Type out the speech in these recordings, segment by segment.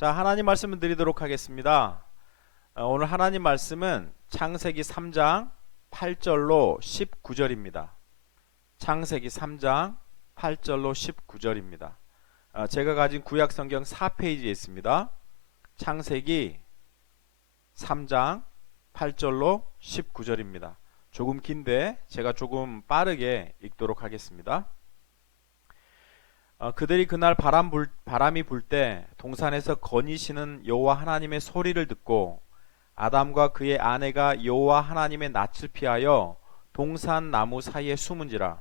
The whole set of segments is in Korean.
자, 하나님 말씀을 드리도록 하겠습니다. 오늘 하나님 말씀은 창세기 3장 8절로 19절입니다. 창세기 3장 8절로 19절입니다. 제가 가진 구약 성경 4페이지에 있습니다. 창세기 3장 8절로 19절입니다. 조금 긴데 제가 조금 빠르게 읽도록 하겠습니다. 그들이 그날 바람이 불 때 동산에서 거니시는 여호와 하나님의 소리를 듣고 아담과 그의 아내가 여호와 하나님의 낯을 피하여 동산 나무 사이에 숨은지라.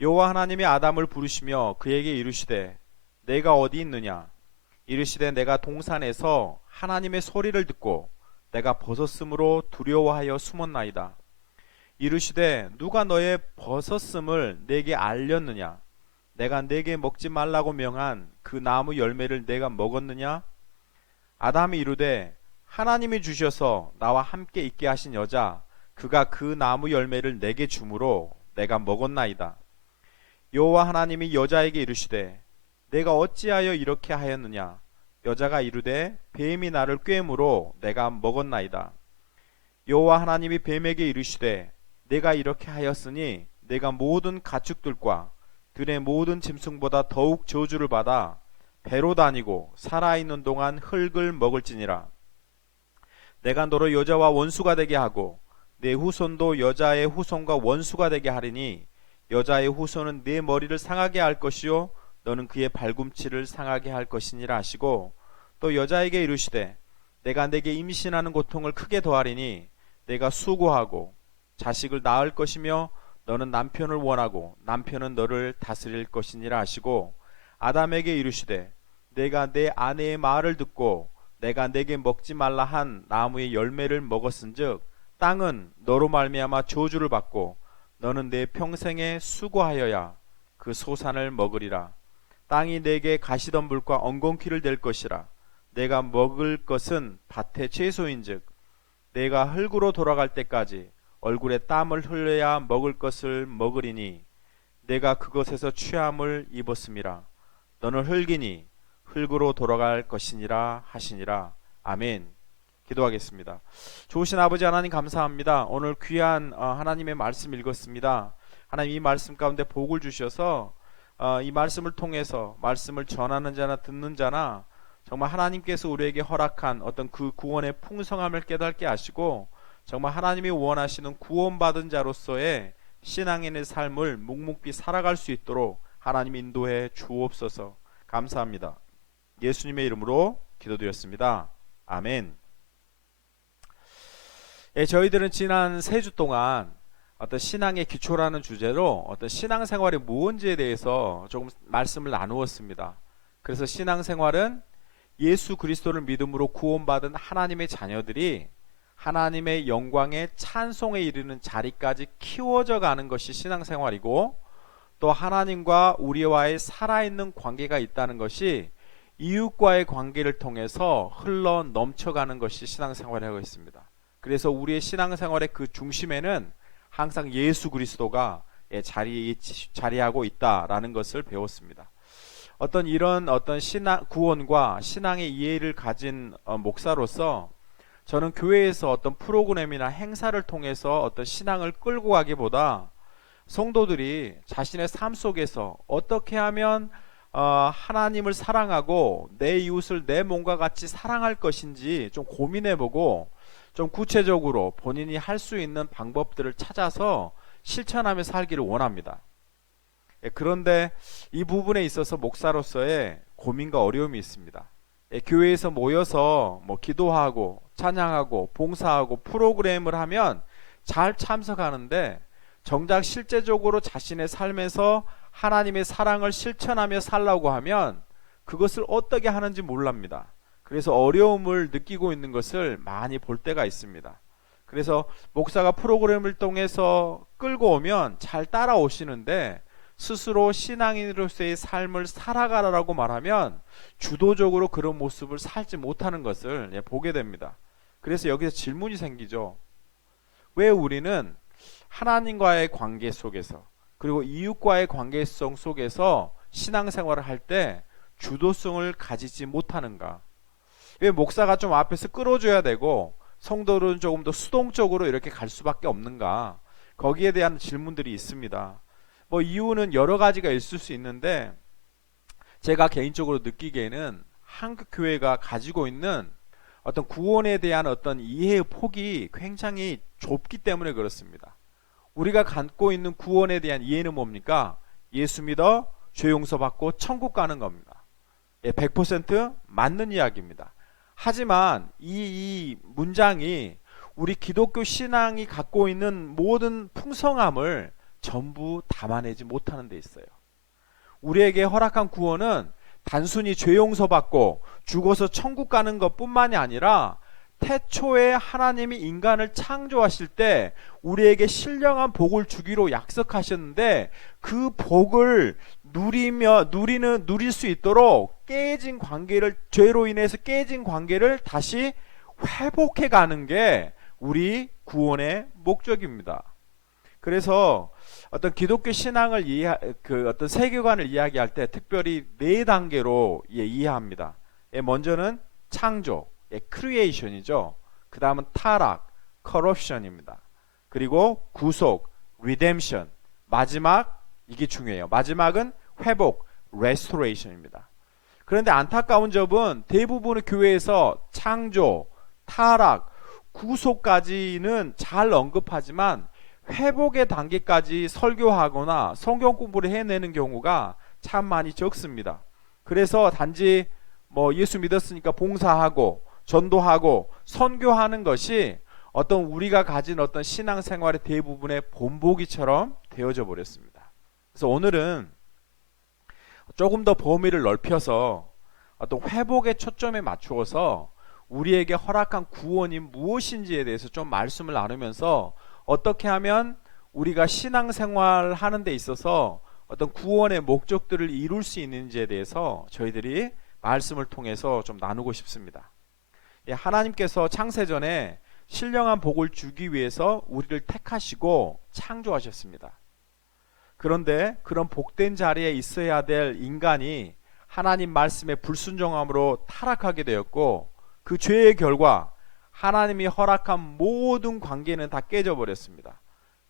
여호와 하나님이 아담을 부르시며 그에게 이르시되 내가 어디 있느냐. 이르시되 내가 동산에서 하나님의 소리를 듣고 내가 벗었으므로 두려워하여 숨었나이다. 이르시되 누가 너의 벗었음을 내게 알렸느냐. 내가 내게 먹지 말라고 명한 그 나무 열매를 내가 먹었느냐? 아담이 이르되 하나님이 주셔서 나와 함께 있게 하신 여자 그가 그 나무 열매를 내게 주므로 내가 먹었나이다. 여호와 하나님이 여자에게 이르시되 내가 어찌하여 이렇게 하였느냐? 여자가 이르되 뱀이 나를 꿰므로 내가 먹었나이다. 여호와 하나님이 뱀에게 이르시되 내가 이렇게 하였으니 내가 모든 가축들과 들의 모든 짐승보다 더욱 저주를 받아 배로 다니고 살아있는 동안 흙을 먹을지니라. 내가 너로 여자와 원수가 되게 하고 내 후손도 여자의 후손과 원수가 되게 하리니 여자의 후손은 내 머리를 상하게 할 것이요 너는 그의 발꿈치를 상하게 할 것이니라 하시고 또 여자에게 이르시되 내가 내게 임신하는 고통을 크게 더하리니 내가 수고하고 자식을 낳을 것이며 너는 남편을 원하고 남편은 너를 다스릴 것이니라 하시고 아담에게 이르시되 내가 내 아내의 말을 듣고 내가 내게 먹지 말라 한 나무의 열매를 먹었은즉 땅은 너로 말미암아 저주를 받고 너는 내 평생에 수고하여야 그 소산을 먹으리라. 땅이 내게 가시덤불과 엉겅퀴를 될 것이라. 내가 먹을 것은 밭의 채소인즉 내가 흙으로 돌아갈 때까지 얼굴에 땀을 흘려야 먹을 것을 먹으리니 내가 그것에서 취함을 입었음이라. 너는 흙이니 흙으로 돌아갈 것이니라 하시니라. 아멘. 기도하겠습니다. 좋으신 아버지 하나님 감사합니다. 오늘 귀한 하나님의 말씀 읽었습니다. 하나님 이 말씀 가운데 복을 주셔서 이 말씀을 통해서 말씀을 전하는 자나 듣는 자나 정말 하나님께서 우리에게 허락한 어떤 그 구원의 풍성함을 깨닫게 하시고 정말 하나님이 원하시는 구원받은 자로서의 신앙인의 삶을 묵묵히 살아갈 수 있도록 하나님 인도해 주옵소서. 감사합니다. 예수님의 이름으로 기도드렸습니다. 아멘. 저희들은 지난 3주 동안 어떤 신앙의 기초라는 주제로 어떤 신앙생활이 무엇인지에 대해서 조금 말씀을 나누었습니다. 그래서 신앙생활은 예수 그리스도를 믿음으로 구원받은 하나님의 자녀들이 하나님의 영광의 찬송에 이르는 자리까지 키워져 가는 것이 신앙생활이고 또 하나님과 우리와의 살아있는 관계가 있다는 것이 이웃과의 관계를 통해서 흘러 넘쳐가는 것이 신앙생활이라고 했습니다. 그래서 우리의 신앙생활의 그 중심에는 항상 예수 그리스도가 자리하고 있다라는 것을 배웠습니다. 이런 신앙 구원과 신앙의 이해를 가진 목사로서 저는 교회에서 어떤 프로그램이나 행사를 통해서 어떤 신앙을 끌고 가기보다 성도들이 자신의 삶 속에서 어떻게 하면 하나님을 사랑하고 내 이웃을 내 몸과 같이 사랑할 것인지 좀 고민해보고 좀 구체적으로 본인이 할 수 있는 방법들을 찾아서 실천하며 살기를 원합니다. 그런데 이 부분에 있어서 목사로서의 고민과 어려움이 있습니다. 교회에서 모여서 기도하고 찬양하고 봉사하고 프로그램을 하면 잘 참석하는데 정작 실제적으로 자신의 삶에서 하나님의 사랑을 실천하며 살라고 하면 그것을 어떻게 하는지 몰랍니다. 그래서 어려움을 느끼고 있는 것을 많이 볼 때가 있습니다. 그래서 목사가 프로그램을 통해서 끌고 오면 잘 따라오시는데 스스로 신앙인으로서의 삶을 살아가라고 말하면 주도적으로 그런 모습을 살지 못하는 것을 보게 됩니다. 그래서 여기서 질문이 생기죠. 왜 우리는 하나님과의 관계 속에서 그리고 이웃과의 관계성 속에서 신앙생활을 할 때 주도성을 가지지 못하는가? 왜 목사가 좀 앞에서 끌어줘야 되고 성도들은 조금 더 수동적으로 이렇게 갈 수밖에 없는가? 거기에 대한 질문들이 있습니다. 뭐 이유는 여러 가지가 있을 수 있는데 제가 개인적으로 느끼기에는 한국 교회가 가지고 있는 어떤 구원에 대한 어떤 이해의 폭이 굉장히 좁기 때문에 그렇습니다. 우리가 갖고 있는 구원에 대한 이해는 뭡니까? 예수 믿어 죄 용서받고 천국 가는 겁니다. 100% 맞는 이야기입니다. 하지만 이 문장이 우리 기독교 신앙이 갖고 있는 모든 풍성함을 전부 담아내지 못하는 데 있어요. 우리에게 허락한 구원은 단순히 죄 용서받고 죽어서 천국 가는 것뿐만이 아니라 태초에 하나님이 인간을 창조하실 때 우리에게 신령한 복을 주기로 약속하셨는데 그 복을 누릴 수 있도록 깨진 관계를, 죄로 인해서 깨진 관계를 다시 회복해 가는 게 우리 구원의 목적입니다. 그래서 어떤 기독교 신앙을 어떤 세계관을 이야기할 때 특별히 네 단계로 이해합니다. 먼저는 창조, 크리에이션이죠. 그 다음은 타락, 커럽션입니다. 그리고 구속, 리뎀션, 마지막, 이게 중요해요. 마지막은 회복, 레스토레이션입니다. 그런데 안타까운 점은 대부분의 교회에서 창조, 타락, 구속까지는 잘 언급하지만 회복의 단계까지 설교하거나 성경 공부를 해내는 경우가 참 많이 적습니다. 그래서 단지 뭐 예수 믿었으니까 봉사하고 전도하고 선교하는 것이 어떤 우리가 가진 어떤 신앙생활의 대부분의 본보기처럼 되어져 버렸습니다. 그래서 오늘은 조금 더 범위를 넓혀서 어떤 회복의 초점에 맞추어서 우리에게 허락한 구원이 무엇인지에 대해서 좀 말씀을 나누면서 어떻게 하면 우리가 신앙생활 하는 데 있어서 어떤 구원의 목적들을 이룰 수 있는지에 대해서 저희들이 말씀을 통해서 좀 나누고 싶습니다. 하나님께서 창세전에 신령한 복을 주기 위해서 우리를 택하시고 창조하셨습니다. 그런데 그런 복된 자리에 있어야 될 인간이 하나님 말씀에 불순종함으로 타락하게 되었고 그 죄의 결과 하나님이 허락한 모든 관계는 다 깨져버렸습니다.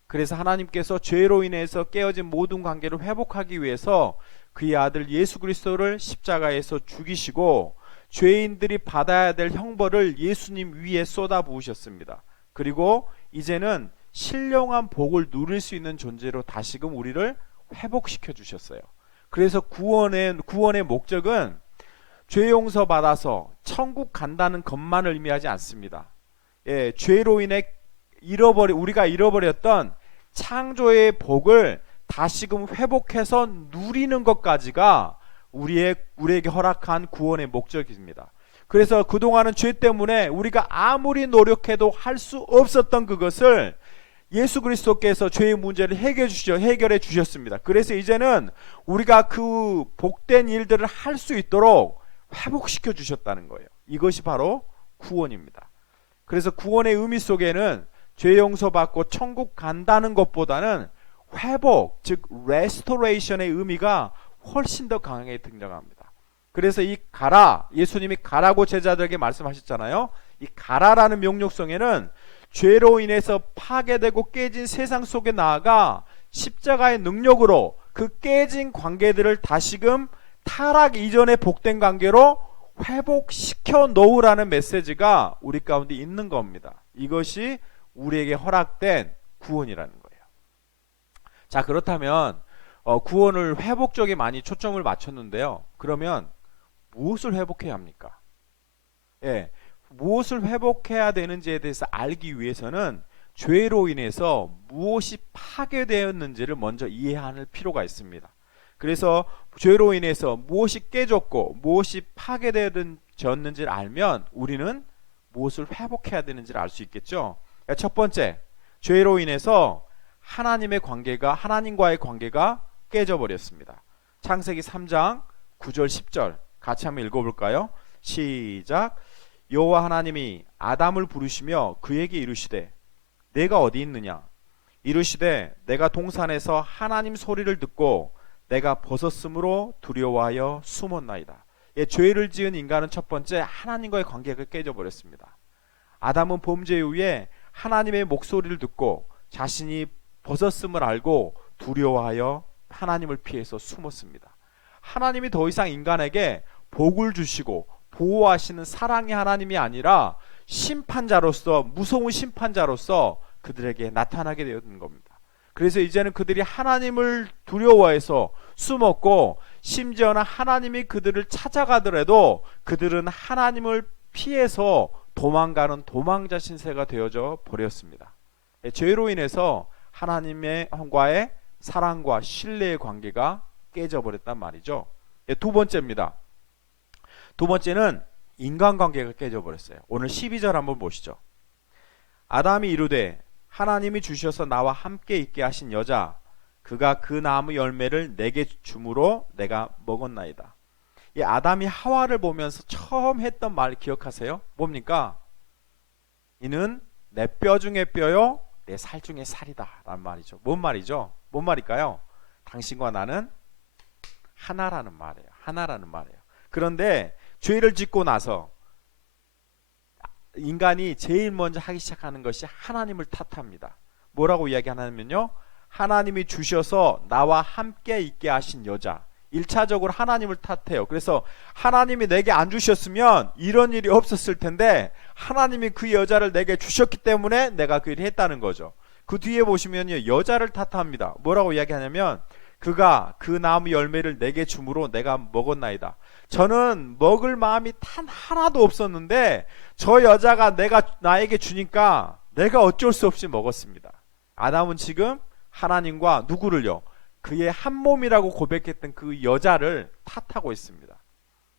그래서 하나님께서 죄로 인해서 깨어진 모든 관계를 회복하기 위해서 그의 아들 예수 그리스도를 십자가에서 죽이시고 죄인들이 받아야 될 형벌을 예수님 위에 쏟아부으셨습니다. 그리고 이제는 신령한 복을 누릴 수 있는 존재로 다시금 우리를 회복시켜 주셨어요. 그래서 구원의 목적은 죄 용서 받아서 천국 간다는 것만을 의미하지 않습니다. 죄로 인해 우리가 잃어버렸던 창조의 복을 다시금 회복해서 누리는 것까지가 우리에게 허락한 구원의 목적입니다. 그래서 그동안은 죄 때문에 우리가 아무리 노력해도 할 수 없었던 그것을 예수 그리스도께서 죄의 문제를 해결해 주셨습니다. 그래서 이제는 우리가 그 복된 일들을 할 수 있도록 회복시켜 주셨다는 거예요. 이것이 바로 구원입니다. 그래서 구원의 의미 속에는 죄 용서받고 천국 간다는 것보다는 회복, 즉 레스토레이션의 의미가 훨씬 더 강하게 등장합니다. 그래서 이 가라, 예수님이 가라고 제자들에게 말씀하셨잖아요. 이 가라라는 명령성에는 죄로 인해서 파괴되고 깨진 세상 속에 나아가 십자가의 능력으로 그 깨진 관계들을 다시금 타락 이전의 복된 관계로 회복시켜 놓으라는 메시지가 우리 가운데 있는 겁니다. 이것이 우리에게 허락된 구원이라는 거예요. 자, 그렇다면 구원을 회복 쪽에 많이 초점을 맞췄는데요. 그러면 무엇을 회복해야 합니까? 무엇을 회복해야 되는지에 대해서 알기 위해서는 죄로 인해서 무엇이 파괴되었는지를 먼저 이해할 필요가 있습니다. 그래서 죄로 인해서 무엇이 깨졌고 무엇이 파괴되었는지를 알면 우리는 무엇을 회복해야 되는지를 알 수 있겠죠. 첫 번째, 죄로 인해서 하나님과의 관계가 깨져버렸습니다. 창세기 3장 9절 10절 같이 한번 읽어볼까요? 시작. 여호와 하나님이 아담을 부르시며 그에게 이르시되 내가 어디 있느냐? 이르시되 내가 동산에서 하나님 소리를 듣고 내가 벗었으므로 두려워하여 숨었나이다. 예, 죄를 지은 인간은 첫 번째 하나님과의 관계가 깨져버렸습니다. 아담은 범죄 이후에 하나님의 목소리를 듣고 자신이 벗었음을 알고 두려워하여 하나님을 피해서 숨었습니다. 하나님이 더 이상 인간에게 복을 주시고 보호하시는 사랑의 하나님이 아니라 심판자로서, 무서운 심판자로서 그들에게 나타나게 되었던 겁니다. 그래서 이제는 그들이 하나님을 두려워해서 숨었고, 심지어는 하나님이 그들을 찾아가더라도 그들은 하나님을 피해서 도망가는 도망자 신세가 되어져 버렸습니다. 죄로 인해서 하나님과의 사랑과 신뢰의 관계가 깨져버렸단 말이죠. 두 번째입니다. 두 번째는 인간관계가 깨져버렸어요. 오늘 12절 한번 보시죠. 아담이 이르되 하나님이 주셔서 나와 함께 있게 하신 여자, 그가 그 나무 열매를 내게 주므로 내가 먹었나이다. 이 아담이 하와를 보면서 처음 했던 말 기억하세요? 뭡니까? 이는 내 뼈 중에 뼈요 내 살 중에 살이다 라는 말이죠. 뭔 말이죠? 뭔 말일까요? 당신과 나는 하나라는 말이에요. 하나라는 말이에요. 그런데 죄를 짓고 나서 인간이 제일 먼저 하기 시작하는 것이 하나님을 탓합니다. 뭐라고 이야기하냐면요, 하나님이 주셔서 나와 함께 있게 하신 여자, 1차적으로 하나님을 탓해요. 그래서 하나님이 내게 안 주셨으면 이런 일이 없었을 텐데 하나님이 그 여자를 내게 주셨기 때문에 내가 그 일을 했다는 거죠. 그 뒤에 보시면요, 여자를 탓합니다. 뭐라고 이야기하냐면, 그가 그 나무 열매를 내게 주므로 내가 먹었나이다. 저는 먹을 마음이 단 하나도 없었는데 저 여자가 나에게 주니까 내가 어쩔 수 없이 먹었습니다. 아담은 지금 하나님과 누구를요? 그의 한 몸이라고 고백했던 그 여자를 탓하고 있습니다.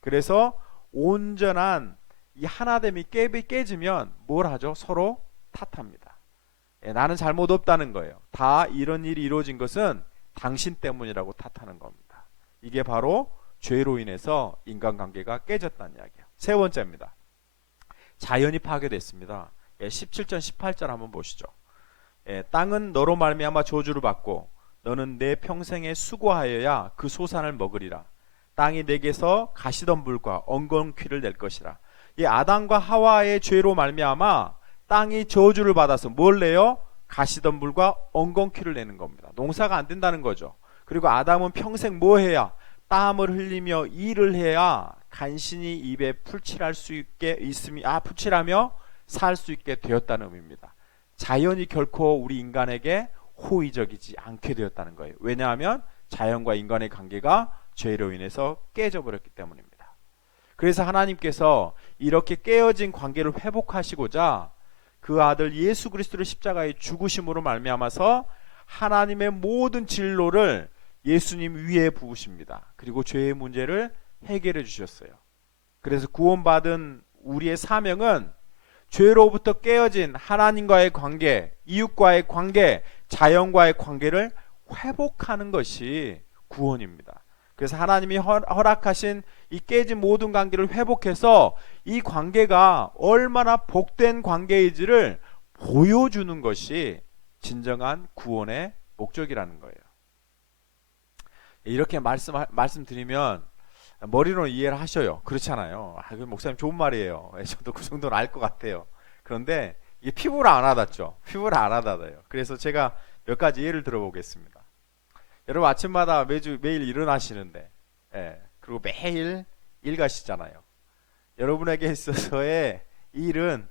그래서 온전한 이 하나됨이 깨지면 뭘 하죠? 서로 탓합니다. 나는 잘못 없다는 거예요. 다 이런 일이 이루어진 것은 당신 때문이라고 탓하는 겁니다. 이게 바로 죄로 인해서 인간관계가 깨졌다는 이야기예요. 세 번째입니다. 자연이 파괴됐습니다. 17절 18절 한번 보시죠. 땅은 너로 말미암아 저주를 받고 너는 내 평생에 수고하여야 그 소산을 먹으리라. 땅이 내게서 가시덤불과 엉겅퀴를 낼 것이라. 이 아담과 하와의 죄로 말미암아 땅이 저주를 받아서 뭘 내요? 가시덤불과 엉겅퀴를 내는 겁니다. 농사가 안 된다는 거죠. 그리고 아담은 평생 뭐 해야? 땀을 흘리며 일을 해야 간신히 입에 풀칠할 수 있게 풀칠하며 살 수 있게 되었다는 의미입니다. 자연이 결코 우리 인간에게 호의적이지 않게 되었다는 거예요. 왜냐하면 자연과 인간의 관계가 죄로 인해서 깨져버렸기 때문입니다. 그래서 하나님께서 이렇게 깨어진 관계를 회복하시고자 그 아들 예수 그리스도를 십자가에 죽으심으로 말미암아서 하나님의 모든 진로를 예수님 위에 부으십니다. 그리고 죄의 문제를 해결해 주셨어요. 그래서 구원받은 우리의 사명은 죄로부터 깨어진 하나님과의 관계, 이웃과의 관계, 자연과의 관계를 회복하는 것이 구원입니다. 그래서 하나님이 허락하신 이 깨진 모든 관계를 회복해서 이 관계가 얼마나 복된 관계인지를 보여주는 것이 진정한 구원의 목적이라는 거예요. 이렇게 말씀드리면 머리로 이해를 하셔요. 그렇잖아요. 목사님 좋은 말이에요. 저도 그 정도는 알 것 같아요. 그런데 이게 피부를 안 와닿죠. 피부를 안 와닿아요. 그래서 제가 몇 가지 예를 들어보겠습니다. 여러분 아침마다 매일 일어나시는데, 그리고 매일 일 가시잖아요. 여러분에게 있어서의 일은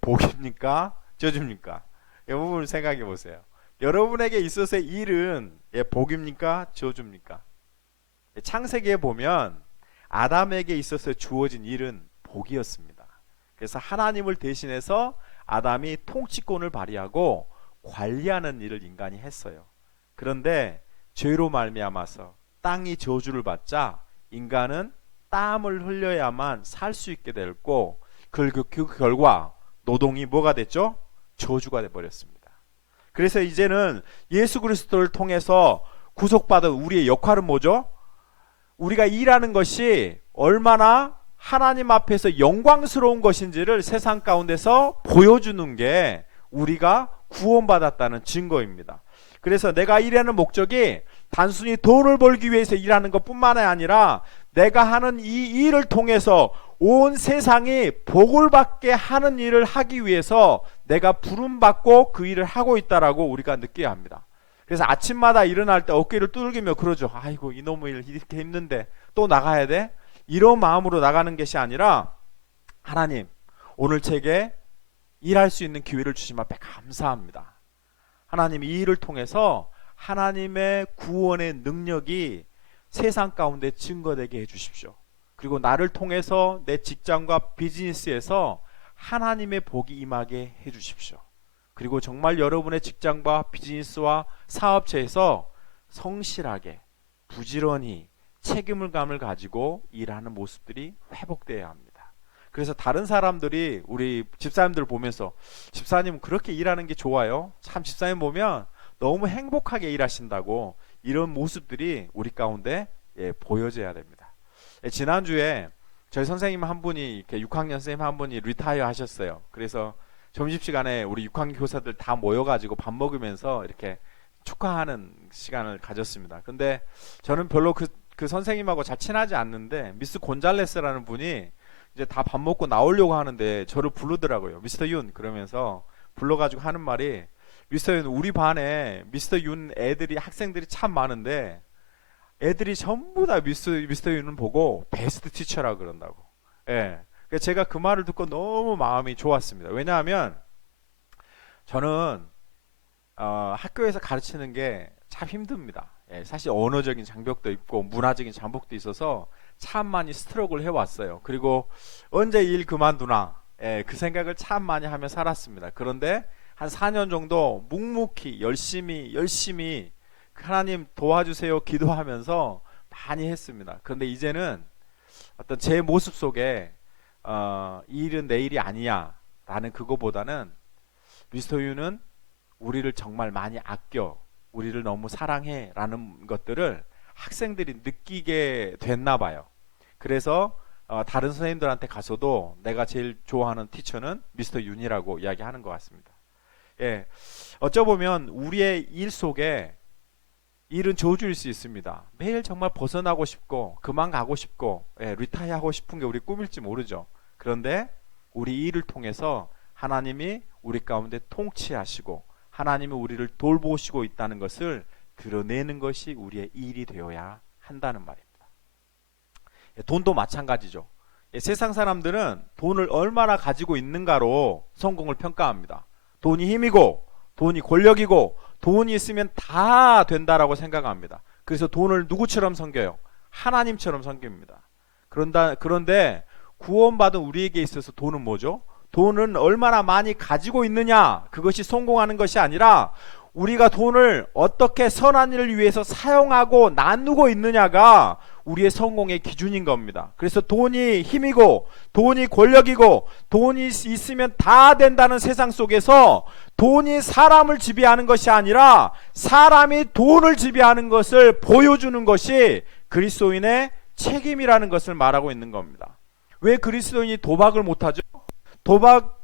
복입니까? 저주입니까? 이 부분을 생각해 보세요. 여러분에게 있어서의 일은 복입니까? 저주입니까? 창세기에 보면 아담에게 있어서 주어진 일은 복이었습니다. 그래서 하나님을 대신해서 아담이 통치권을 발휘하고 관리하는 일을 인간이 했어요. 그런데 죄로 말미암아서 땅이 저주를 받자 인간은 땀을 흘려야만 살 수 있게 됐고 그 결과 노동이 뭐가 됐죠? 저주가 돼버렸습니다. 그래서 이제는 예수 그리스도를 통해서 구속받은 우리의 역할은 뭐죠? 우리가 일하는 것이 얼마나 하나님 앞에서 영광스러운 것인지를 세상 가운데서 보여주는 게 우리가 구원받았다는 증거입니다. 그래서 내가 일하는 목적이 단순히 돈을 벌기 위해서 일하는 것뿐만 아니라 내가 하는 이 일을 통해서 온 세상이 복을 받게 하는 일을 하기 위해서 내가 부름받고 그 일을 하고 있다라고 우리가 느껴야 합니다. 그래서 아침마다 일어날 때 어깨를 두들기며 그러죠. 아이고 이놈의 일 이렇게 힘든데 또 나가야 돼? 이런 마음으로 나가는 것이 아니라 하나님 오늘 제게 일할 수 있는 기회를 주신 앞에 감사합니다. 하나님 이 일을 통해서 하나님의 구원의 능력이 세상 가운데 증거되게 해주십시오. 그리고 나를 통해서 내 직장과 비즈니스에서 하나님의 복이 임하게 해주십시오. 그리고 정말 여러분의 직장과 비즈니스와 사업체에서 성실하게 부지런히 책임감을 가지고 일하는 모습들이 회복되어야 합니다. 그래서 다른 사람들이 우리 집사님들 보면서 집사님 그렇게 일하는 게 좋아요. 참 집사님 보면 너무 행복하게 일하신다고 이런 모습들이 우리 가운데 보여져야 됩니다. 지난주에 저희 선생님 한 분이 이렇게 6학년 선생님 한 분이 리타이어 하셨어요. 그래서 점심시간에 우리 6학년 교사들 다 모여가지고 밥 먹으면서 이렇게 축하하는 시간을 가졌습니다. 근데 저는 별로 그 선생님하고 잘 친하지 않는데 미스 곤잘레스라는 분이 이제 다 밥 먹고 나오려고 하는데 저를 부르더라고요. 미스터 윤 그러면서 불러가지고 하는 말이 미스터 윤 우리 반에 미스터 윤 애들이 학생들이 참 많은데 애들이 전부 다 미스터 윤을 보고 베스트 티처라 그런다고. 예. 제가 그 말을 듣고 너무 마음이 좋았습니다. 왜냐하면 저는 학교에서 가르치는 게 참 힘듭니다. 예, 사실 언어적인 장벽도 있고 문화적인 장벽도 있어서 참 많이 스트럭을 해왔어요. 그리고 언제 일 그만두나 그 생각을 참 많이 하며 살았습니다. 그런데 한 4년 정도 묵묵히 열심히 하나님 도와주세요 기도하면서 많이 했습니다. 그런데 이제는 어떤 제 모습 속에 이 일은 내 일이 아니야 라는 그거보다는 미스터 유는 우리를 정말 많이 아껴 우리를 너무 사랑해 라는 것들을 학생들이 느끼게 됐나 봐요. 그래서 다른 선생님들한테 가서도 내가 제일 좋아하는 티처는 미스터 윤이라고 이야기하는 것 같습니다. 예, 어쩌보면 우리의 일 속에 일은 저주일 수 있습니다. 매일 정말 벗어나고 싶고 그만 가고 싶고 리타이어 하고 싶은 게 우리 꿈일지 모르죠. 그런데 우리 일을 통해서 하나님이 우리 가운데 통치하시고 하나님이 우리를 돌보시고 있다는 것을 드러내는 것이 우리의 일이 되어야 한다는 말입니다. 돈도 마찬가지죠. 세상 사람들은 돈을 얼마나 가지고 있는가로 성공을 평가합니다. 돈이 힘이고 돈이 권력이고 돈이 있으면 다 된다라고 생각합니다. 그래서 돈을 누구처럼 섬겨요? 하나님처럼 섬깁니다. 그런데 구원받은 우리에게 있어서 돈은 뭐죠? 돈은 얼마나 많이 가지고 있느냐, 그것이 성공하는 것이 아니라 우리가 돈을 어떻게 선한 일을 위해서 사용하고 나누고 있느냐가 우리의 성공의 기준인 겁니다. 그래서 돈이 힘이고 돈이 권력이고 돈이 있으면 다 된다는 세상 속에서 돈이 사람을 지배하는 것이 아니라 사람이 돈을 지배하는 것을 보여주는 것이 그리스도인의 책임이라는 것을 말하고 있는 겁니다. 왜 그리스도인이 도박을 못하죠?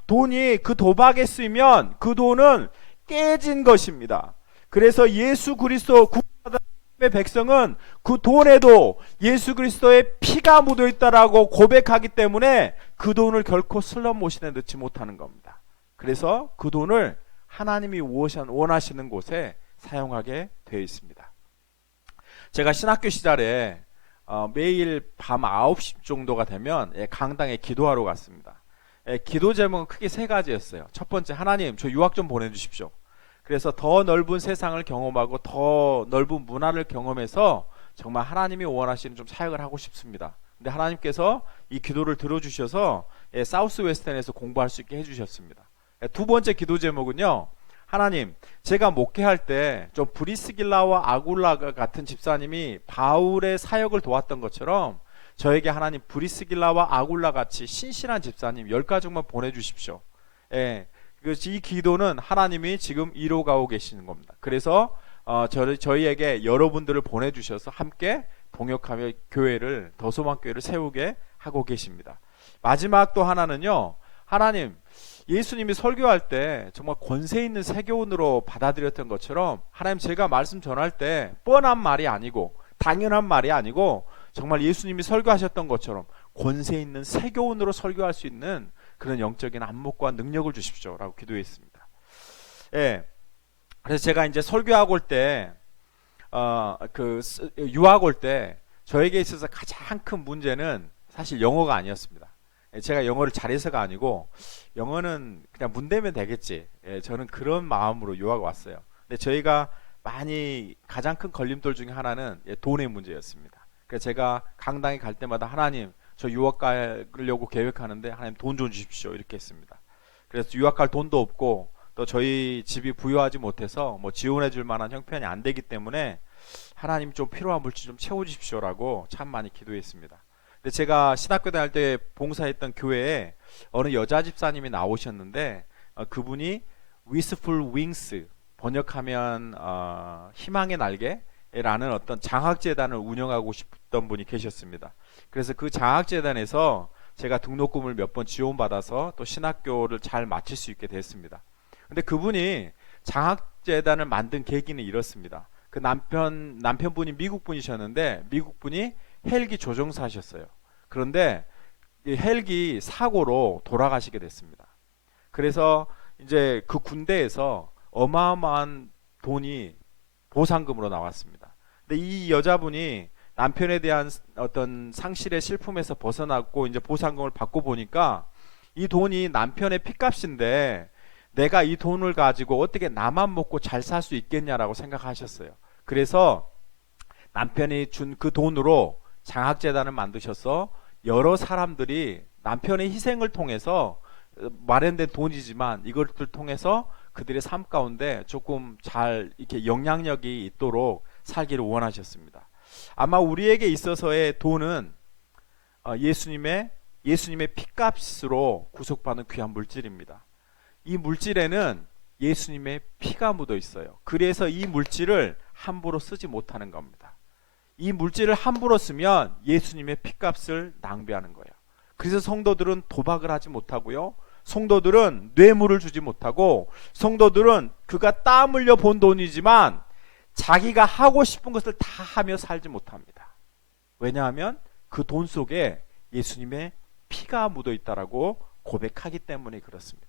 돈이 그 도박에 쓰이면 그 돈은 깨진 것입니다. 그래서 예수 그리스도 구원받은 백성은 그 돈에도 예수 그리스도의 피가 묻어 있다라고 고백하기 때문에 그 돈을 결코 슬럼못에 넣지 못하는 겁니다. 그래서 그 돈을 하나님이 원하시는 곳에 사용하게 되어 있습니다. 제가 신학교 시절에 매일 밤 9시 정도가 되면 강당에 기도하러 갔습니다. 기도 제목은 크게 세 가지였어요. 첫 번째, 하나님 저 유학 좀 보내주십시오. 그래서 더 넓은 세상을 경험하고 더 넓은 문화를 경험해서 정말 하나님이 원하시는 좀 사역을 하고 싶습니다. 근데 하나님께서 이 기도를 들어주셔서 사우스 웨스턴에서 공부할 수 있게 해주셨습니다. 두 번째 기도 제목은요, 하나님 제가 목회할 때 좀 브리스길라와 아굴라 같은 집사님이 바울의 사역을 도왔던 것처럼 저에게 하나님 브리스길라와 아굴라 같이 신실한 집사님 10가족만 보내주십시오. 이 기도는 하나님이 지금 이루어가고 계시는 겁니다. 그래서 저희에게 여러분들을 보내주셔서 함께 동역하며 교회를 더소망교회를 세우게 하고 계십니다. 마지막 또 하나는요, 하나님, 예수님이 설교할 때 정말 권세 있는 세교훈으로 받아들였던 것처럼 하나님, 제가 말씀 전할 때 뻔한 말이 아니고 당연한 말이 아니고 정말 예수님이 설교하셨던 것처럼 권세 있는 세교훈으로 설교할 수 있는 그런 영적인 안목과 능력을 주십시오라고 기도했습니다. 예. 그래서 제가 이제 설교하고 올 때, 유학 올 때 저에게 있어서 가장 큰 문제는 사실 영어가 아니었습니다. 제가 영어를 잘해서가 아니고 영어는 그냥 문대면 되겠지. 저는 그런 마음으로 유학 왔어요. 근데 저희가 가장 큰 걸림돌 중에 하나는 돈의 문제였습니다. 그래서 제가 강당에 갈 때마다 하나님, 저 유학 가려고 계획하는데 하나님 돈 좀 주십시오 이렇게 했습니다. 그래서 유학 갈 돈도 없고 또 저희 집이 부유하지 못해서 뭐 지원해 줄 만한 형편이 안 되기 때문에 하나님 좀 필요한 물질 좀 채워 주십시오라고 참 많이 기도했습니다. 근데 제가 신학교 다닐 때 봉사했던 교회에 어느 여자 집사님이 나오셨는데 그분이 Wistful Wings, 번역하면 희망의 날개라는 어떤 장학재단을 운영하고 싶던 분이 계셨습니다. 그래서 그 장학재단에서 제가 등록금을 몇 번 지원받아서 또 신학교를 잘 마칠 수 있게 됐습니다. 근데 그분이 장학재단을 만든 계기는 이렇습니다. 그 남편분이 미국 분이셨는데 미국 분이 헬기 조종사셨어요. 그런데 이 헬기 사고로 돌아가시게 됐습니다. 그래서 이제 그 군대에서 어마어마한 돈이 보상금으로 나왔습니다. 근데 이 여자분이 남편에 대한 어떤 상실의 슬픔에서 벗어났고 이제 보상금을 받고 보니까 이 돈이 남편의 핏값인데 내가 이 돈을 가지고 어떻게 나만 먹고 잘 살 수 있겠냐라고 생각하셨어요. 그래서 남편이 준 그 돈으로 장학재단을 만드셔서 여러 사람들이 남편의 희생을 통해서 마련된 돈이지만 이것을 통해서 그들의 삶 가운데 조금 잘 이렇게 영향력이 있도록 살기를 원하셨습니다. 아마 우리에게 있어서의 돈은 예수님의 피값으로 구속받은 귀한 물질입니다. 이 물질에는 예수님의 피가 묻어 있어요. 그래서 이 물질을 함부로 쓰지 못하는 겁니다. 이 물질을 함부로 쓰면 예수님의 피값을 낭비하는 거예요. 그래서 성도들은 도박을 하지 못하고요, 성도들은 뇌물을 주지 못하고, 성도들은 그가 땀 흘려 본 돈이지만 자기가 하고 싶은 것을 다 하며 살지 못합니다. 왜냐하면 그 돈 속에 예수님의 피가 묻어 있다라고 고백하기 때문에 그렇습니다.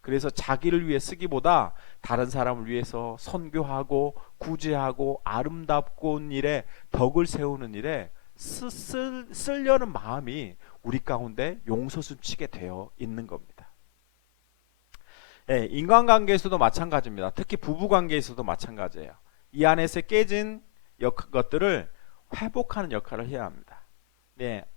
그래서 자기를 위해 쓰기보다 다른 사람을 위해서 선교하고 구제하고 아름답고 일에 덕을 세우는 일에 쓰려는 마음이 우리 가운데 용서숨치게 되어 있는 겁니다. 인간관계에서도 마찬가지입니다. 특히 부부관계에서도 마찬가지예요. 이 안에서 깨진 것들을 회복하는 역할을 해야 합니다.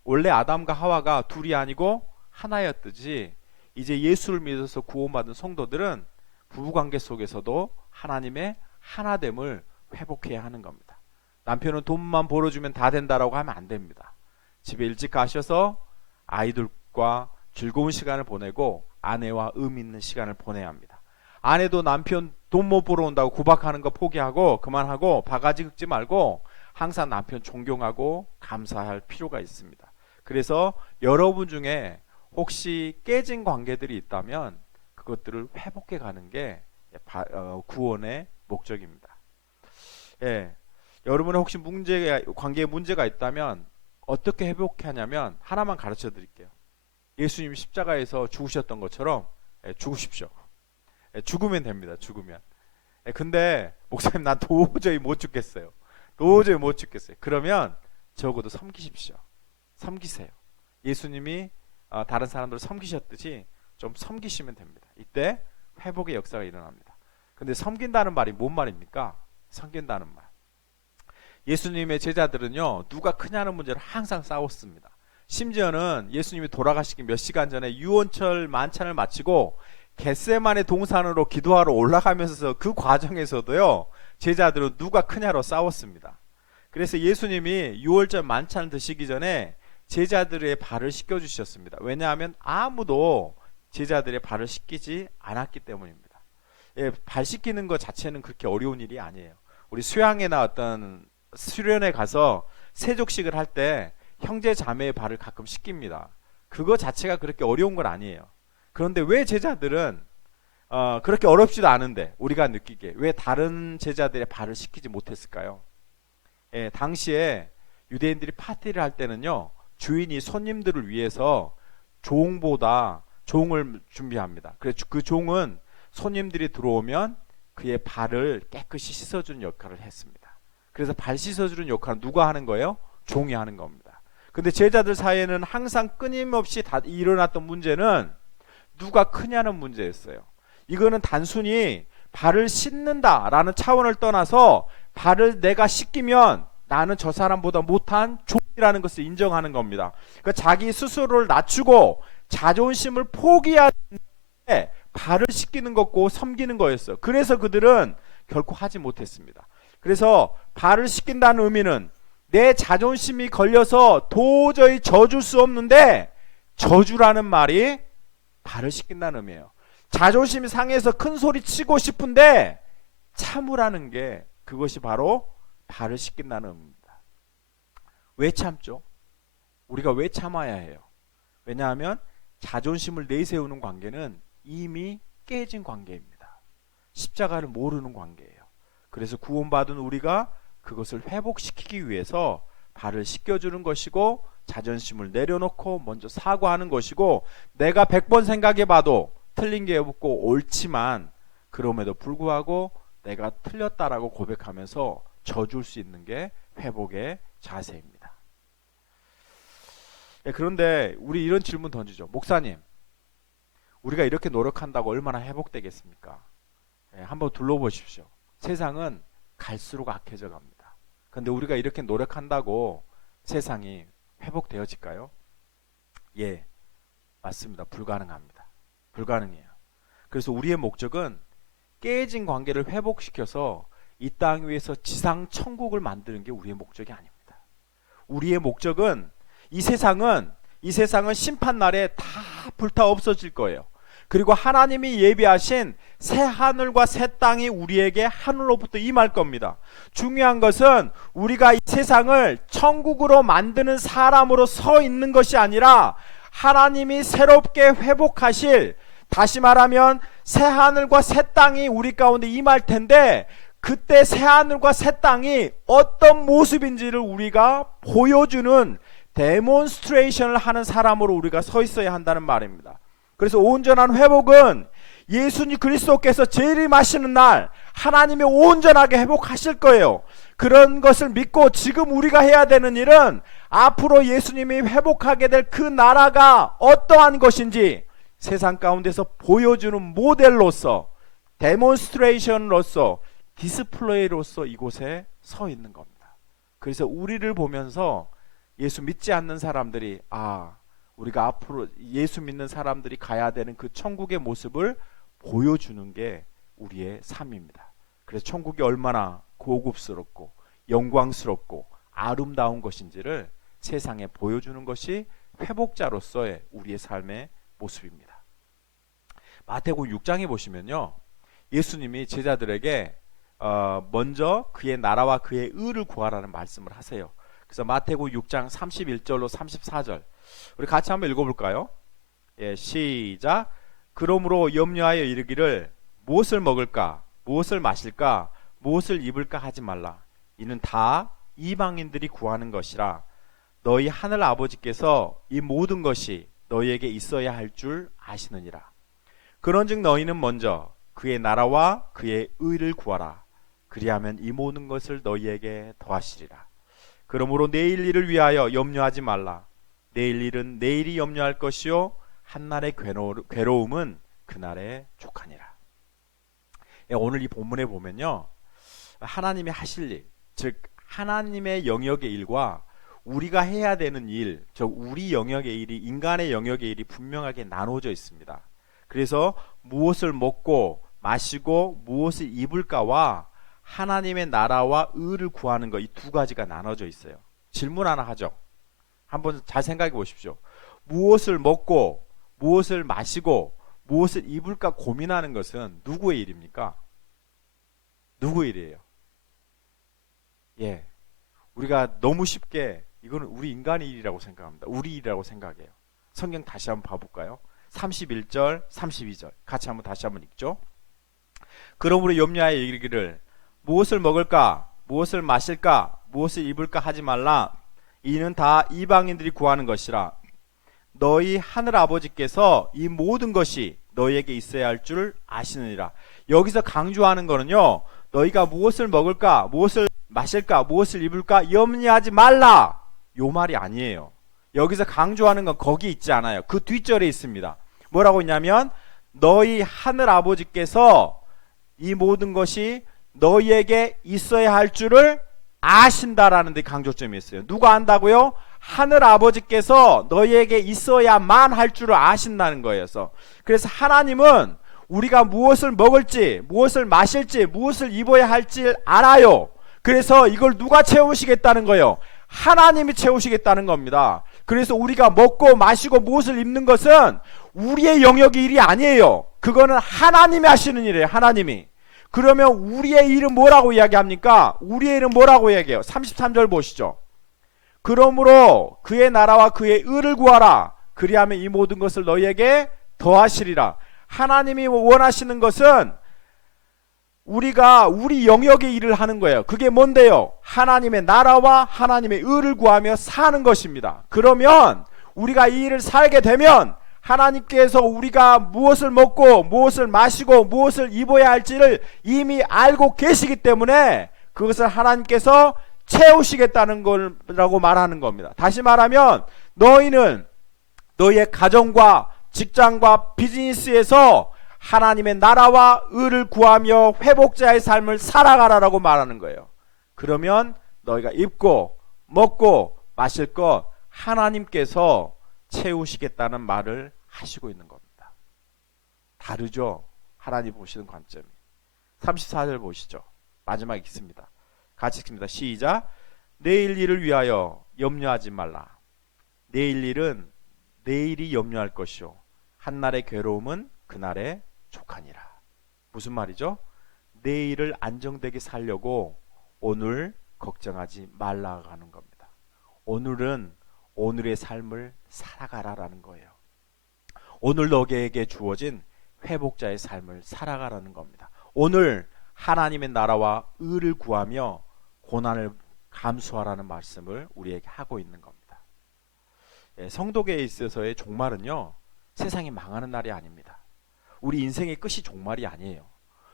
원래 아담과 하와가 둘이 아니고 하나였듯이 이제 예수를 믿어서 구원받은 성도들은 부부관계 속에서도 하나님의 하나됨을 회복해야 하는 겁니다. 남편은 돈만 벌어주면 다 된다라고 하면 안 됩니다. 집에 일찍 가셔서 아이들과 즐거운 시간을 보내고 아내와 의미 있는 시간을 보내야 합니다. 아내도 남편 돈 못 벌어온다고 구박하는 거 포기하고 그만하고 바가지 긁지 말고 항상 남편 존경하고 감사할 필요가 있습니다. 그래서 여러분 중에 혹시 깨진 관계들이 있다면 그것들을 회복해 가는 게 구원의 목적입니다. 여러분의 혹시 관계에 문제가 있다면 어떻게 회복하냐면 하나만 가르쳐 드릴게요. 예수님이 십자가에서 죽으셨던 것처럼 죽으십시오. 죽으면 됩니다. 죽으면. 근데 목사님, 난 도저히 못 죽겠어요. 도저히 못 죽겠어요. 그러면 적어도 섬기십시오. 섬기세요. 예수님이 다른 사람들을 섬기셨듯이 좀 섬기시면 됩니다. 이때 회복의 역사가 일어납니다. 근데 섬긴다는 말이 뭔 말입니까? 섬긴다는 말. 예수님의 제자들은요, 누가 크냐는 문제를 항상 싸웠습니다. 심지어는 예수님이 돌아가시기 몇 시간 전에 유언철 만찬을 마치고 겟세마네 동산으로 기도하러 올라가면서 그 과정에서도요, 제자들은 누가 크냐로 싸웠습니다. 그래서 예수님이 유월절 만찬을 드시기 전에 제자들의 발을 씻겨주셨습니다. 왜냐하면 아무도 제자들의 발을 씻기지 않았기 때문입니다. 발 씻기는 것 자체는 그렇게 어려운 일이 아니에요. 우리 수양회나 어떤 수련회 가서 세족식을 할 때 형제 자매의 발을 가끔 씻깁니다. 그거 자체가 그렇게 어려운 건 아니에요. 그런데 왜 제자들은 그렇게 어렵지도 않은데 우리가 느끼기에 왜 다른 제자들의 발을 씻기지 못했을까요? 예, 당시에 유대인들이 파티를 할 때는요, 주인이 손님들을 위해서 종을 준비합니다. 그래서 그 종은 손님들이 들어오면 그의 발을 깨끗이 씻어주는 역할을 했습니다. 그래서 발 씻어주는 역할은 누가 하는 거예요? 종이 하는 겁니다. 근데 제자들 사이에는 항상 끊임없이 일어났던 문제는 누가 크냐는 문제였어요. 이거는 단순히 발을 씻는다라는 차원을 떠나서 발을 내가 씻기면 나는 저 사람보다 못한 종이라는 것을 인정하는 겁니다. 그러니까 자기 스스로를 낮추고 자존심을 포기하는데 발을 씻기는 것고 섬기는 거였어요. 그래서 그들은 결코 하지 못했습니다. 그래서 발을 씻긴다는 의미는 내 자존심이 걸려서 도저히 져줄 수 없는데 저주라는 말이 발을 씻긴다는 의미예요. 자존심이 상해서 큰 소리 치고 싶은데 참으라는 게 그것이 바로 발을 씻긴다는 의미입니다. 왜 참죠? 우리가 왜 참아야 해요? 왜냐하면 자존심을 내세우는 관계는 이미 깨진 관계입니다. 십자가를 모르는 관계예요. 그래서 구원받은 우리가 그것을 회복시키기 위해서 발을 씻겨주는 것이고 자존심을 내려놓고 먼저 사과하는 것이고 내가 100번 생각해봐도 틀린 게 없고 옳지만 그럼에도 불구하고 내가 틀렸다라고 고백하면서 져줄 수 있는 게 회복의 자세입니다. 그런데 우리 이런 질문 던지죠. 목사님, 우리가 이렇게 노력한다고 얼마나 회복되겠습니까? 한번 둘러보십시오. 세상은 갈수록 악해져 갑니다. 그런데 우리가 이렇게 노력한다고 세상이 회복되어질까요? 예, 맞습니다. 불가능합니다. 불가능해요. 그래서 우리의 목적은 깨진 관계를 회복시켜서 이 땅 위에서 지상 천국을 만드는 게 우리의 목적이 아닙니다. 우리의 목적은 이 세상은 심판날에 다 불타 없어질 거예요. 그리고 하나님이 예비하신 새 하늘과 새 땅이 우리에게 하늘로부터 임할 겁니다. 중요한 것은 우리가 이 세상을 천국으로 만드는 사람으로 서 있는 것이 아니라 하나님이 새롭게 회복하실, 다시 말하면 새 하늘과 새 땅이 우리 가운데 임할 텐데 그때 새 하늘과 새 땅이 어떤 모습인지를 우리가 보여주는 데몬스트레이션을 하는 사람으로 우리가 서 있어야 한다는 말입니다. 그래서 온전한 회복은 예수님 그리스도께서 재림하시는 날 하나님이 온전하게 회복하실 거예요. 그런 것을 믿고 지금 우리가 해야 되는 일은 앞으로 예수님이 회복하게 될 그 나라가 어떠한 것인지 세상 가운데서 보여주는 모델로서, 데몬스트레이션으로서, 디스플레이로서 이곳에 서 있는 겁니다. 그래서 우리를 보면서 예수 믿지 않는 사람들이 우리가 앞으로 예수 믿는 사람들이 가야 되는 그 천국의 모습을 보여주는 게 우리의 삶입니다. 그래서 천국이 얼마나 고급스럽고 영광스럽고 아름다운 것인지를 세상에 보여주는 것이 회복자로서의 우리의 삶의 모습입니다. 마태복음 6장에 보시면요, 예수님이 제자들에게 먼저 그의 나라와 그의 의를 구하라는 말씀을 하세요. 그래서 마태복음 6장 31절로 34절 우리 같이 한번 읽어볼까요? 예, 시작. 그러므로 염려하여 이르기를 무엇을 먹을까, 무엇을 마실까, 무엇을 입을까 하지 말라. 이는 다 이방인들이 구하는 것이라. 너희 하늘 아버지께서 이 모든 것이 너희에게 있어야 할 줄 아시느니라. 그런즉 너희는 먼저 그의 나라와 그의 의를 구하라. 그리하면 이 모든 것을 너희에게 더하시리라. 그러므로 내일 일을 위하여 염려하지 말라. 내일 일은 내일이 염려할 것이요 한날의 괴로움은 그날에 족하니라. 오늘 이 본문에 보면요, 하나님이 하실 일, 즉 하나님의 영역의 일과 우리가 해야 되는 일, 즉 우리 영역의 일이, 인간의 영역의 일이 분명하게 나눠져 있습니다. 그래서 무엇을 먹고 마시고 무엇을 입을까와 하나님의 나라와 의를 구하는 것, 이 두 가지가 나눠져 있어요. 질문 하나 하죠. 한번 잘 생각해 보십시오. 무엇을 먹고 무엇을 마시고 무엇을 입을까 고민하는 것은 누구의 일입니까? 누구의 일이에요? 예, 우리가 너무 쉽게 이거는 우리 인간의 일이라고 생각합니다. 우리 일이라고 생각해요. 성경 다시 한번 봐볼까요? 31절, 32절 같이 다시 한번 읽죠. 그러므로 염려하여 이르기를 무엇을 먹을까, 무엇을 마실까, 무엇을 입을까 하지 말라. 이는 다 이방인들이 구하는 것이라. 너희 하늘 아버지께서 이 모든 것이 너희에게 있어야 할 줄 아시느니라. 여기서 강조하는 거는요, 너희가 무엇을 먹을까, 무엇을 마실까, 무엇을 입을까 염려하지 말라, 요 말이 아니에요. 여기서 강조하는 건 거기 있지 않아요. 그 뒷절에 있습니다. 뭐라고 했냐면 너희 하늘 아버지께서 이 모든 것이 너희에게 있어야 할 줄을 아신다라는 데 강조점이 있어요. 누가 안다고요? 하늘 아버지께서 너희에게 있어야만 할 줄을 아신다는 거예요. 그래서 하나님은 우리가 무엇을 먹을지, 무엇을 마실지, 무엇을 입어야 할지 알아요. 그래서 이걸 누가 채우시겠다는 거예요? 하나님이 채우시겠다는 겁니다. 그래서 우리가 먹고 마시고 무엇을 입는 것은 우리의 영역의 일이 아니에요. 그거는 하나님이 하시는 일이에요. 하나님이. 그러면 우리의 일은 뭐라고 이야기합니까? 우리의 일은 뭐라고 이야기해요? 33절 보시죠. 그러므로 그의 나라와 그의 의를 구하라. 그리하면 이 모든 것을 너희에게 더하시리라. 하나님이 원하시는 것은 우리가 우리 영역의 일을 하는 거예요. 그게 뭔데요? 하나님의 나라와 하나님의 의를 구하며 사는 것입니다. 그러면 우리가 이 일을 살게 되면 하나님께서 우리가 무엇을 먹고 무엇을 마시고 무엇을 입어야 할지를 이미 알고 계시기 때문에 그것을 하나님께서 채우시겠다는 거라고 말하는 겁니다. 다시 말하면 너희는 너희의 가정과 직장과 비즈니스에서 하나님의 나라와 의를 구하며 회복자의 삶을 살아가라라고 말하는 거예요. 그러면 너희가 입고 먹고 마실 것 하나님께서 채우시겠다는 말을 하시고 있는 겁니다. 다르죠? 하나님 보시는 관점이. 34절 보시죠. 마지막 읽습니다. 같이 읽습니다. 시작. 내일 일을 위하여 염려하지 말라. 내일 일은 내일이 염려할 것이요 한날의 괴로움은 그날의 족하니라. 무슨 말이죠? 내일을 안정되게 살려고 오늘 걱정하지 말라고 하는 겁니다. 오늘은 오늘의 삶을 살아가라라는 거예요. 오늘 너에게 주어진 회복자의 삶을 살아가라는 겁니다. 오늘 하나님의 나라와 의를 구하며 고난을 감수하라는 말씀을 우리에게 하고 있는 겁니다. 성도계에 있어서의 종말은요, 세상이 망하는 날이 아닙니다. 우리 인생의 끝이 종말이 아니에요.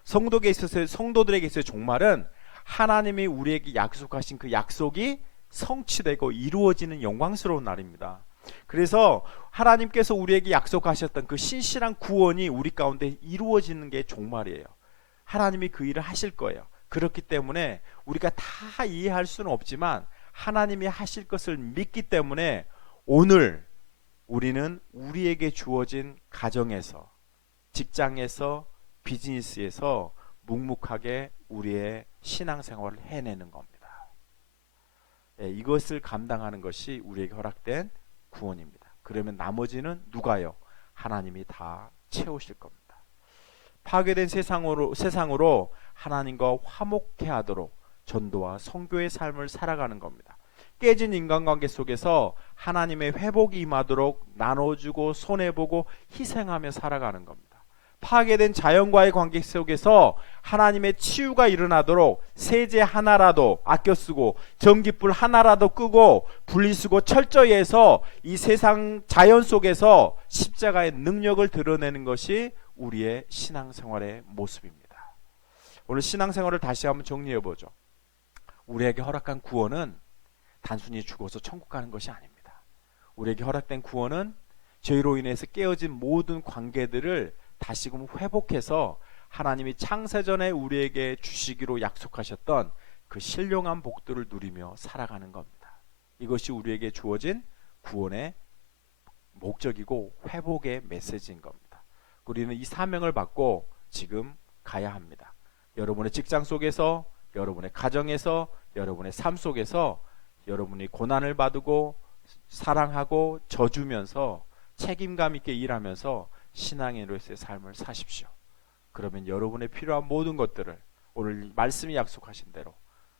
성도계에 있어서의 성도들에게 있어의 종말은 하나님이 우리에게 약속하신 그 약속이 성취되고 이루어지는 영광스러운 날입니다. 그래서 하나님께서 우리에게 약속하셨던 그 신실한 구원이 우리 가운데 이루어지는 게 종말이에요. 하나님이 그 일을 하실 거예요. 그렇기 때문에 우리가 다 이해할 수는 없지만 하나님이 하실 것을 믿기 때문에 오늘 우리는 우리에게 주어진 가정에서, 직장에서, 비즈니스에서 묵묵하게 우리의 신앙생활을 해내는 겁니다. 이것을 감당하는 것이 우리에게 허락된 구원입니다. 그러면 나머지는 누가요? 하나님이 다 채우실 겁니다. 파괴된 세상으로 하나님과 화목해 하도록 전도와 선교의 삶을 살아가는 겁니다. 깨진 인간관계 속에서 하나님의 회복이 임하도록 나눠주고 손해보고 희생하며 살아가는 겁니다. 파괴된 자연과의 관계 속에서 하나님의 치유가 일어나도록 세제 하나라도 아껴 쓰고 전기불 하나라도 끄고 분리수거 철저히 해서 이 세상 자연 속에서 십자가의 능력을 드러내는 것이 우리의 신앙생활의 모습입니다. 오늘 신앙생활을 다시 한번 정리해보죠. 우리에게 허락한 구원은 단순히 죽어서 천국 가는 것이 아닙니다. 우리에게 허락된 구원은 죄로 인해서 깨어진 모든 관계들을 다시금 회복해서 하나님이 창세전에 우리에게 주시기로 약속하셨던 그 신령한 복들을 누리며 살아가는 겁니다. 이것이 우리에게 주어진 구원의 목적이고 회복의 메시지인 겁니다. 우리는 이 사명을 받고 지금 가야 합니다. 여러분의 직장 속에서, 여러분의 가정에서, 여러분의 삶 속에서 여러분이 고난을 받고 사랑하고 져주면서 책임감 있게 일하면서 신앙인으로서의 삶을 사십시오. 그러면 여러분의 필요한 모든 것들을 오늘 말씀이 약속하신 대로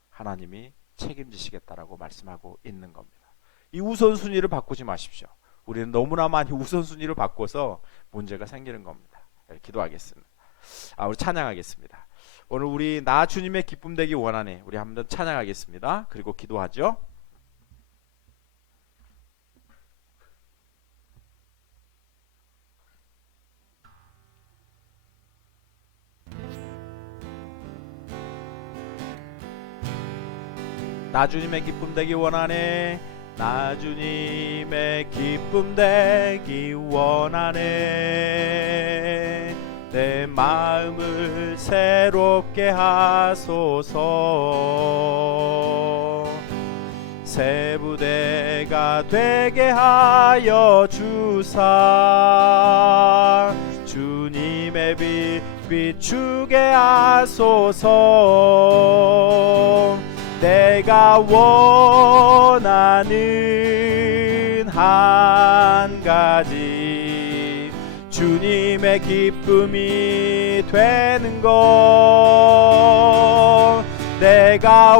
하나님이 책임지시겠다라고 말씀하고 있는 겁니다. 이 우선순위를 바꾸지 마십시오. 우리는 너무나 많이 우선순위를 바꿔서 문제가 생기는 겁니다. 기도하겠습니다. 우리 찬양하겠습니다. 오늘 우리 나 주님의 기쁨 되기 원하네. 우리 한번 찬양하겠습니다. 그리고 기도하죠. 나 주님의 기쁨 되기 원하네. 나 주님의 기쁨 되기 원하네. 내 마음을 새롭게 하소서. 새 부대가 되게 하여 주사. 주님의 빛 비추게 하소서. 내가 원하는 한 가지 주님의 기쁨이 되는 것. 내가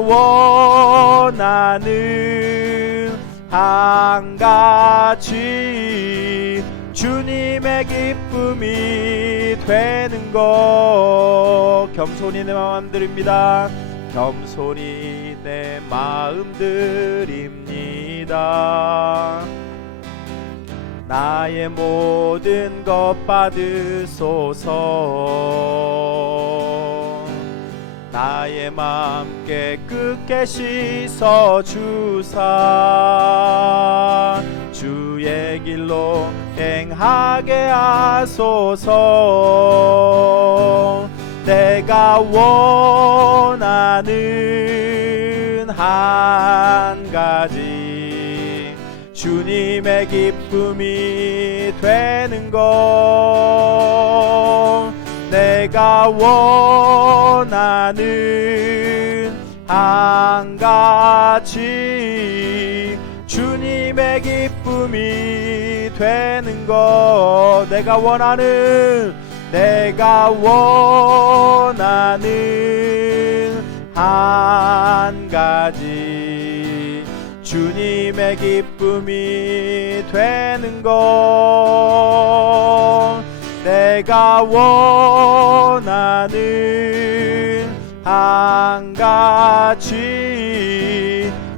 원하는 한 가지 주님의 기쁨이 되는 것. 겸손히 내 마음 드립니다. 겸손히 내 마음 드립니다. 나의 모든 것 받으소서. 나의 마음 깨끗게 씻어주사. 주의 길로 행하게 하소서. 내가 원하는 한 가지 주님의 기쁨이 되는 것. 내가 원하는 한 가지 주님의 기쁨이 되는 것. 내가 원하는 한 가지 주님의 기쁨이 되는 것. 내가 원하는 한 가지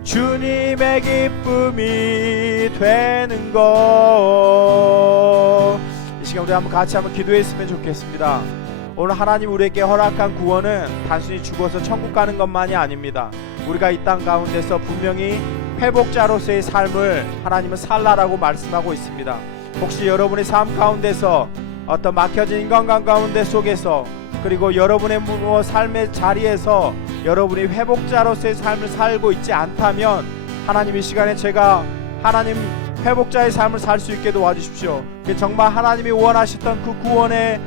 주님의 기쁨이 되는 것. 이 시간 우리 같이 한번 기도했으면 좋겠습니다. 오늘 하나님 우리에게 허락한 구원은 단순히 죽어서 천국 가는 것만이 아닙니다. 우리가 이 땅 가운데서 분명히 회복자로서의 삶을 하나님은 살라라고 말씀하고 있습니다. 혹시 여러분의 삶 가운데서 어떤 막혀진 인간관 가운데 속에서, 그리고 여러분의 삶의 자리에서 여러분이 회복자로서의 삶을 살고 있지 않다면 하나님 이 시간에 제가 하나님 회복자의 삶을 살 수 있게 도와주십시오. 정말 하나님이 원하셨던 그 구원의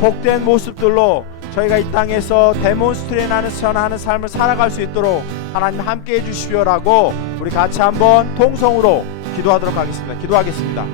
복된 모습들로 저희가 이 땅에서 데몬스트레이트하는 전하는 삶을 살아갈 수 있도록 하나님 함께 해주시오라고 우리 같이 한번 통성으로 기도하도록 하겠습니다. 기도하겠습니다.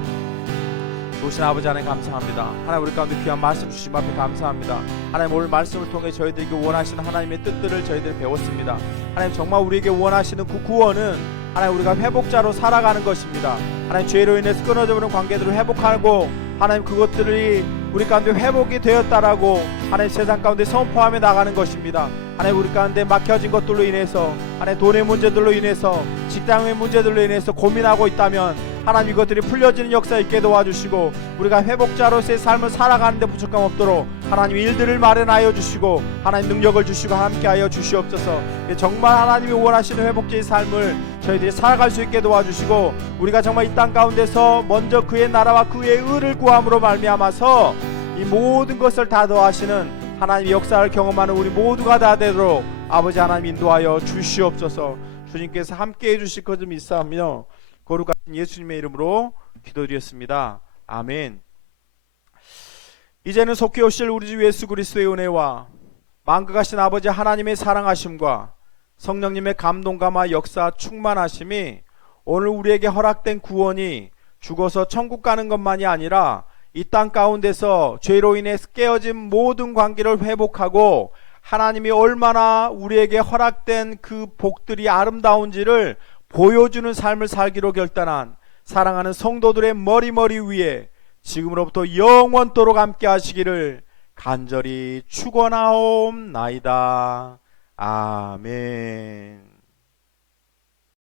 좋으신 아버지 하나님 감사합니다. 하나님 우리 가운데 귀한 말씀 주심 앞에 감사합니다. 하나님 오늘 말씀을 통해 저희들에게 원하시는 하나님의 뜻들을 저희들이 배웠습니다. 하나님 정말 우리에게 원하시는 그 구원은 하나님 우리가 회복자로 살아가는 것입니다. 하나님 죄로 인해서 끊어져 버린 관계들을 회복하고 하나님 그것들이 우리 가운데 회복이 되었다라고 하나님 세상 가운데 선포하며 나가는 것입니다. 하나님 우리 가운데 막혀진 것들로 인해서 하나님 돈의 문제들로 인해서 직장의 문제들로 인해서 고민하고 있다면 하나님 이것들이 풀려지는 역사 있게 도와주시고 우리가 회복자로서의 삶을 살아가는데 부족함 없도록 하나님 일들을 마련하여 주시고 하나님 능력을 주시고 함께하여 주시옵소서. 정말 하나님이 원하시는 회복자의 삶을 저희들이 살아갈 수 있게 도와주시고 우리가 정말 이 땅 가운데서 먼저 그의 나라와 그의 의를 구함으로 말미암아서 이 모든 것을 다 더하시는 하나님의 역사를 경험하는 우리 모두가 다 되도록 아버지 하나님 인도하여 주시옵소서. 주님께서 함께해 주실 것 좀 있사오며 거룩한 예수님의 이름으로 기도드렸습니다. 아멘. 이제는 속히 오실 우리 주 예수 그리스도의 은혜와 만극하신 아버지 하나님의 사랑하심과 성령님의 감동감화 역사 충만하심이 오늘 우리에게 허락된 구원이 죽어서 천국 가는 것만이 아니라 이 땅 가운데서 죄로 인해서 깨어진 모든 관계를 회복하고 하나님이 얼마나 우리에게 허락된 그 복들이 아름다운지를 보여주는 삶을 살기로 결단한 사랑하는 성도들의 머리 위에 지금으로부터 영원토록 함께 하시기를 간절히 축원하옵나이다. 아멘.